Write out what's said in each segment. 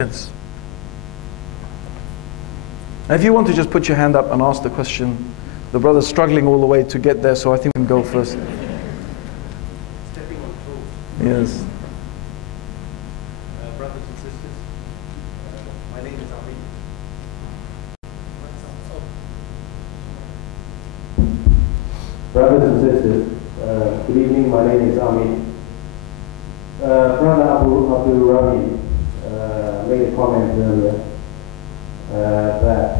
Yes. If you want to just put your hand up and ask the question, the brother's struggling all the way to get there, so I think we can go first. Stepping on toes. Yes. Brothers and sisters, my name is Amin. Brothers and sisters, good evening, my name is Amin. Brother Abdul Rahim made a comment earlier that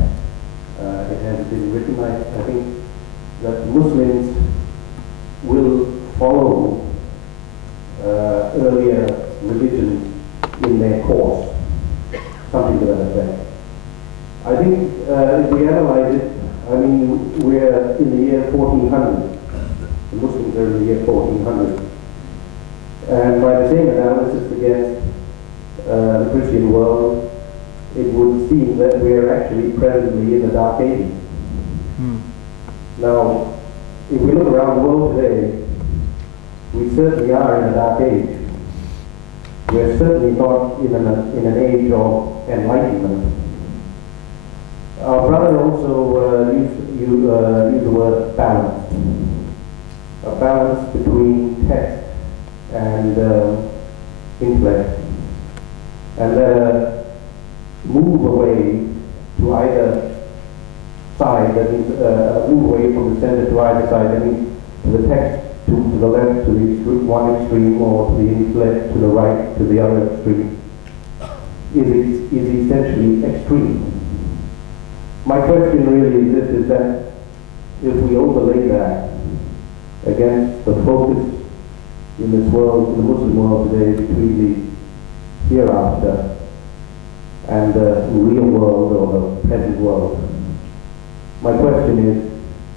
it has been written, I think, that Muslims will follow earlier religions in their course, something to that effect. I think if we analyze it, I mean, we're in the year 1400. The Muslims are in the year 1400. And by the same analysis against the Christian world, it would seem that we're actually presently in the Dark Ages. Now, if we look around the world today, we certainly are in a Dark Age. We're certainly not in an age of enlightenment. Our brother also used the word balance. A balance between text and intellect. And move away to either side, that means move away from the center to either side, that means to the text to the left, to the one extreme, or to the intellect to the right, to the other extreme, is essentially extreme. My question really is this, is that if we overlay that against the focus in this world, in the Muslim world today, between the hereafter and the real world or the present world, my question is,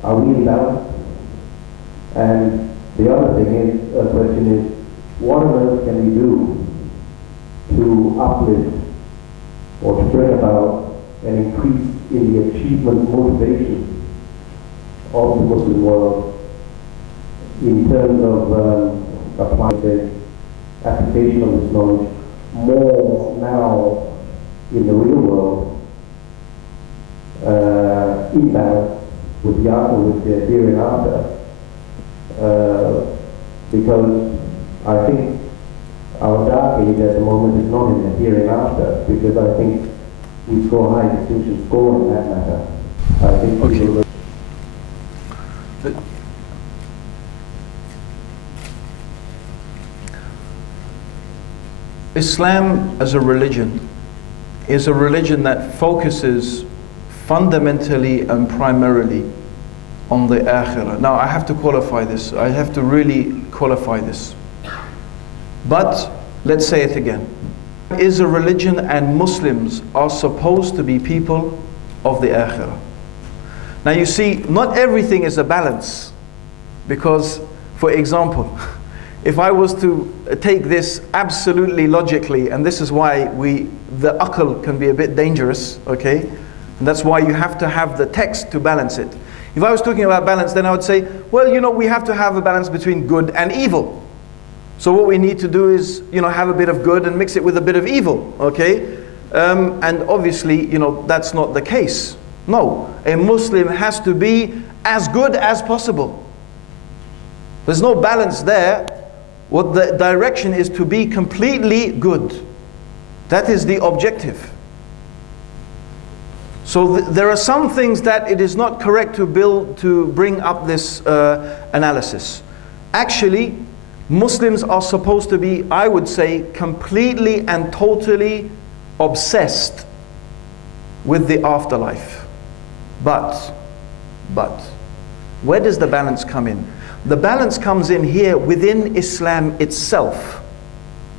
are we in balance? And the other question is, what on earth can we do to uplift or to bring about an increase in the achievement motivation of the Muslim world in terms of applying the application of this knowledge more now in the real world, in balance with the here and after, because I think our dark age at the moment is not in the here and after, because I think we score high distinction score in that matter. I think okay. Islam as a religion is a religion that focuses fundamentally and primarily on the akhirah. Now I have to qualify this. I have to really qualify this. But let's say it again. It is a religion, and Muslims are supposed to be people of the akhirah. Now you see, not everything is a balance, because, for example, if I was to take this absolutely logically, and this is why the aql can be a bit dangerous, okay? And that's why you have to have the text to balance it. If I was talking about balance, then I would say, well, you know, we have to have a balance between good and evil. So what we need to do is, you know, have a bit of good and mix it with a bit of evil, okay? And obviously, you know, that's not the case. No, a Muslim has to be as good as possible. There's no balance there. What the direction is to be completely good. That is the objective. So there are some things that it is not correct to bring up this analysis. Actually, Muslims are supposed to be, I would say, completely and totally obsessed with the afterlife. But, where does the balance come in? The balance comes in here within Islam itself,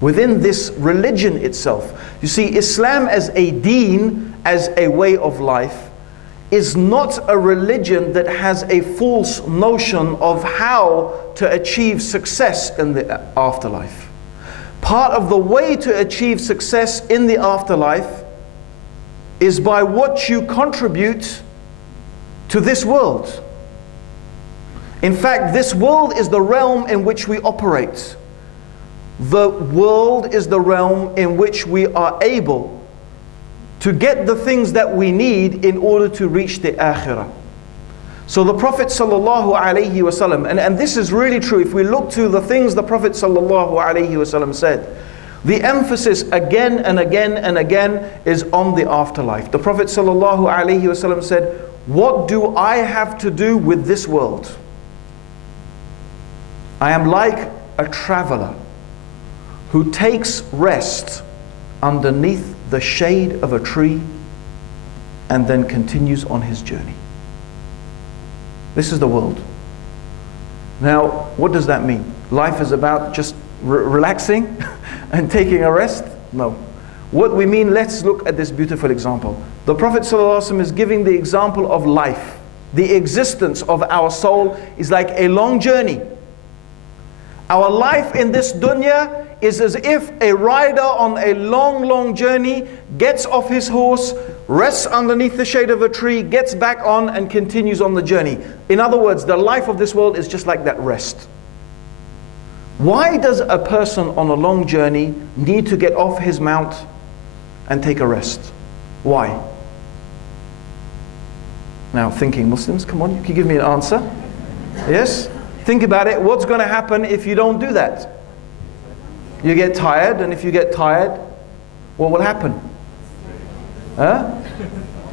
within this religion itself. You see, Islam as a deen, as a way of life, is not a religion that has a false notion of how to achieve success in the afterlife. Part of the way to achieve success in the afterlife is by what you contribute to this world. In fact, this world is the realm in which we operate. The world is the realm in which we are able to get the things that we need in order to reach the akhirah. So the Prophet sallallahu alaihi wasallam, and this is really true, if we look to the things the Prophet sallallahu alaihi wasallam said, the emphasis again and again and again is on the afterlife. The Prophet sallallahu alaihi wasallam said, what do I have to do with this world? I am like a traveler who takes rest underneath the shade of a tree and then continues on his journey. This is the world. Now, what does that mean? Life is about just relaxing and taking a rest? No. What we mean, let's look at this beautiful example. The Prophet ﷺ is giving the example of life. The existence of our soul is like a long journey. Our life in this dunya is as if a rider on a long, long journey gets off his horse, rests underneath the shade of a tree, gets back on and continues on the journey. In other words, the life of this world is just like that rest. Why does a person on a long journey need to get off his mount and take a rest? Why? Now, thinking Muslims, come on, you can give me an answer. Yes? Think about it. What's going to happen if you don't do that? You get tired, and if you get tired, what will happen? Huh?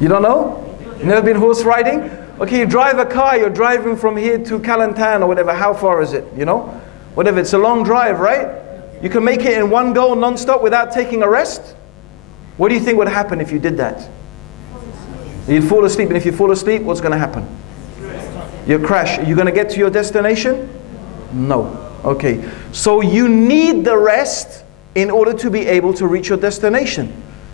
You don't know? You've never been horse riding? Okay, you drive a car, you're driving from here to Kelantan or whatever. How far is it? You know? Whatever, it's a long drive, right? You can make it in one go, non-stop, without taking a rest. What do you think would happen if you did that? You'd fall asleep, and if you fall asleep, what's going to happen? You crash. Are you going to get to your destination? No. Okay. So you need the rest in order to be able to reach your destination.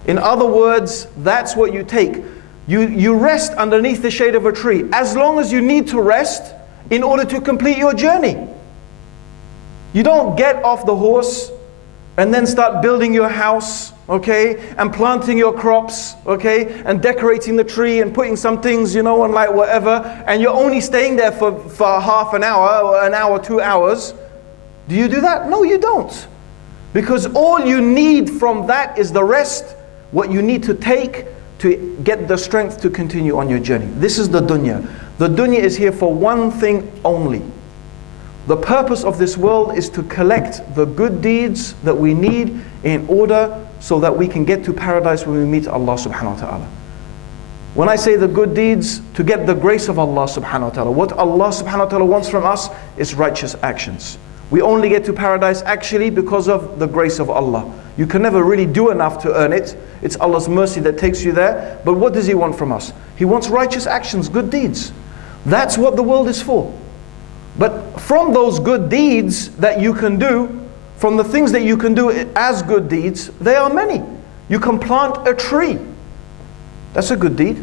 In other words, that's what you take. You rest underneath the shade of a tree as long as you need to rest in order to complete your journey. You don't get off the horse and then start building your house, okay, and planting your crops, okay, and decorating the tree and putting some things, you know, and like whatever, and you're only staying there for half an hour or an hour, 2 hours. Do you do that? No, you don't. Because all you need from that is the rest, what you need to take to get the strength to continue on your journey. This is the dunya. The dunya is here for one thing only. The purpose of this world is to collect the good deeds that we need in order so that we can get to paradise when we meet Allah subhanahu wa ta'ala. When I say the good deeds, to get the grace of Allah subhanahu wa ta'ala. What Allah subhanahu wa ta'ala wants from us is righteous actions. We only get to paradise actually because of the grace of Allah. You can never really do enough to earn it. It's Allah's mercy that takes you there. But what does He want from us? He wants righteous actions, good deeds. That's what the world is for. But from those good deeds that you can do, from the things that you can do as good deeds, there are many. You can plant a tree. That's a good deed.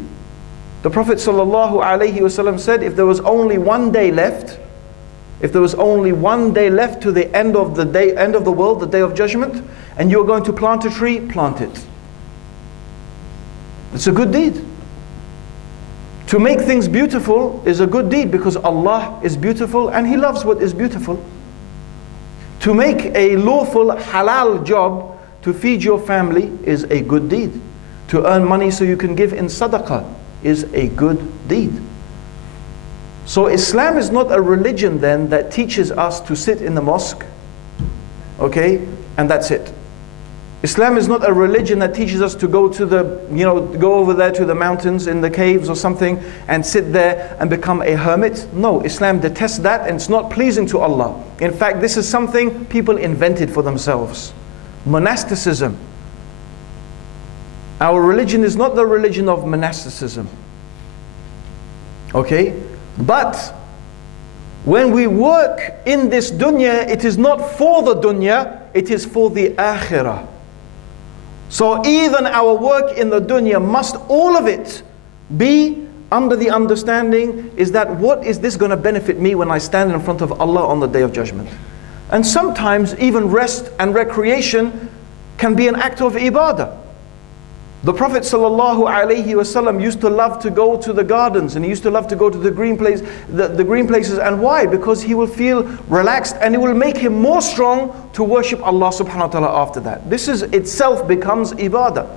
The Prophet ﷺ said, if there was only one day left, if there was only one day left to the end of the day, end of the world, the day of judgment, and you're going to plant a tree, plant it. It's a good deed. To make things beautiful is a good deed because Allah is beautiful and He loves what is beautiful. To make a lawful halal job to feed your family is a good deed. To earn money so you can give in sadaqah is a good deed. So Islam is not a religion then that teaches us to sit in the mosque, okay, and that's it. Islam is not a religion that teaches us to go to the, go over there to the mountains in the caves or something and sit there and become a hermit. No, Islam detests that and it's not pleasing to Allah. In fact, this is something people invented for themselves. Monasticism. Our religion is not the religion of monasticism. Okay? But when we work in this dunya, it is not for the dunya, it is for the akhirah. So even our work in the dunya must, all of it, be under the understanding is that what is this going to benefit me when I stand in front of Allah on the Day of Judgment? And sometimes even rest and recreation can be an act of ibadah. The Prophet ﷺ used to love to go to the gardens and he used to love to go to the green places. And why? Because he will feel relaxed and it will make him more strong to worship Allah subhanahu wa ta'ala after that. This is itself becomes ibadah.